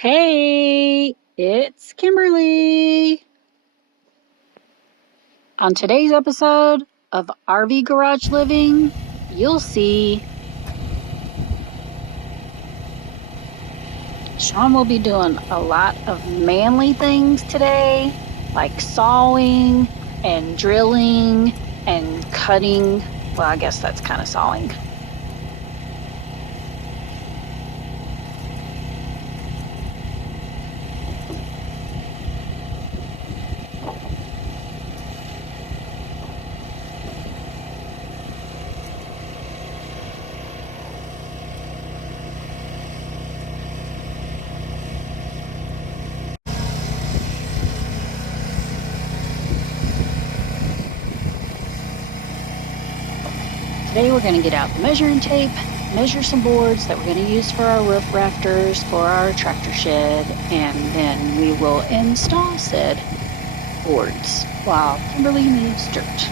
Hey, it's Kimberly. On today's episode of RV Garage Living, you'll see Sean will be doing a lot of manly things today, like sawing and drilling and cutting. Well, I guess that's kind of sawing. Today we're going to get out the measuring tape, measure some boards that we're going to use for our roof rafters, for our tractor shed, and then we will install said boards while Kimberly moves dirt.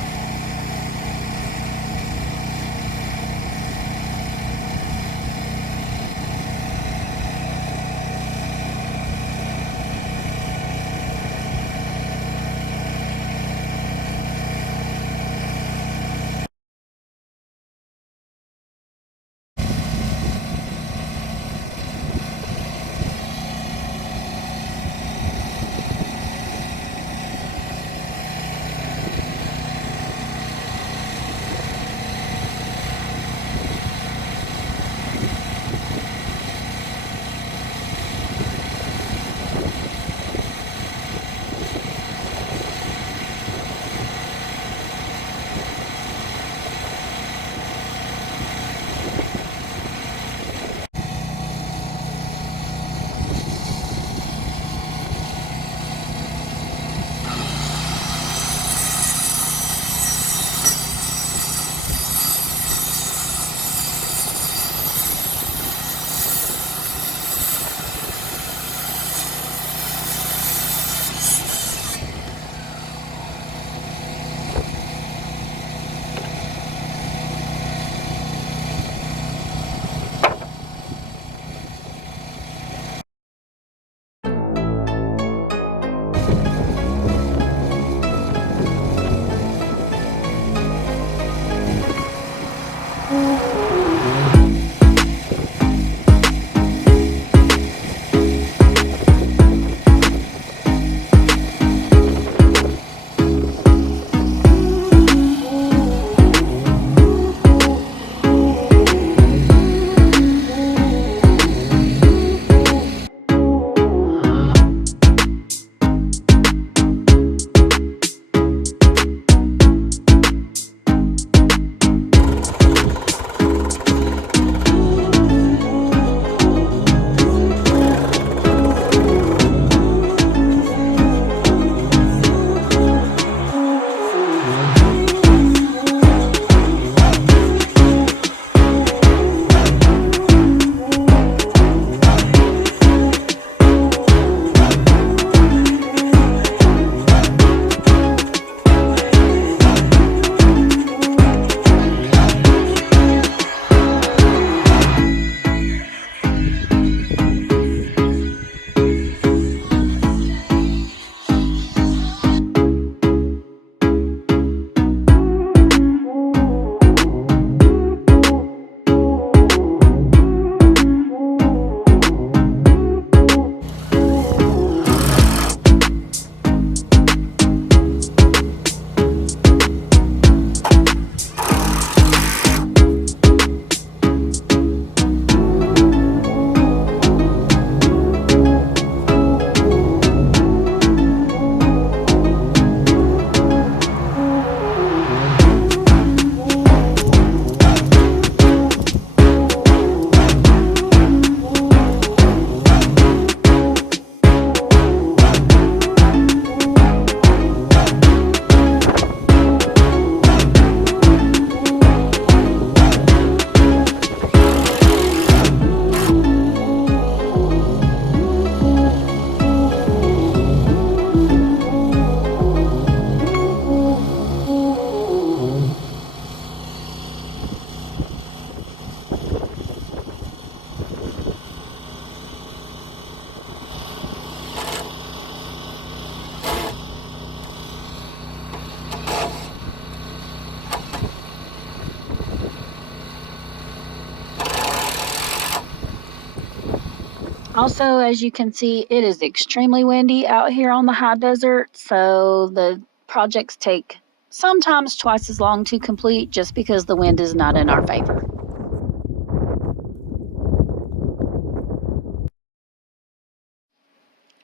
Also, as you can see, it is extremely windy out here on the high desert, so the projects take sometimes twice as long to complete just because the wind is not in our favor.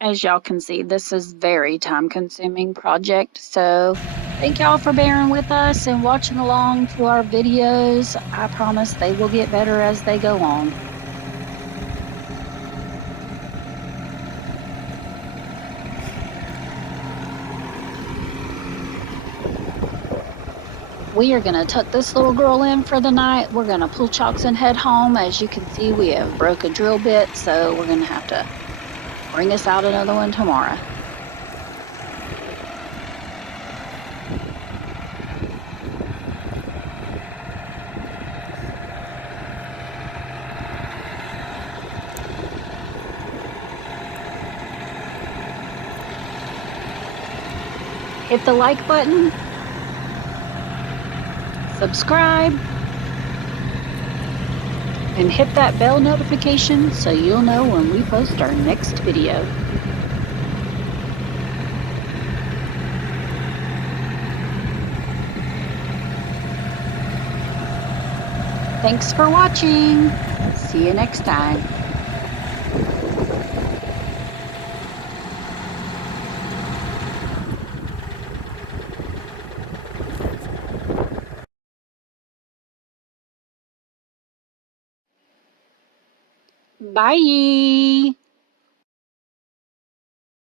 As y'all can see, this is very time-consuming project, so thank y'all for bearing with us and watching along to our videos. I promise they will get better as they go on. We are going to tuck this little girl in for the night. We're going to pull chocks and head home. As you can see, we have broke a drill bit, so we're going to have to bring us out another one tomorrow. Hit the like button, subscribe, and hit that bell notification so you'll know when we post our next video. Thanks for watching. See you next time. Bye.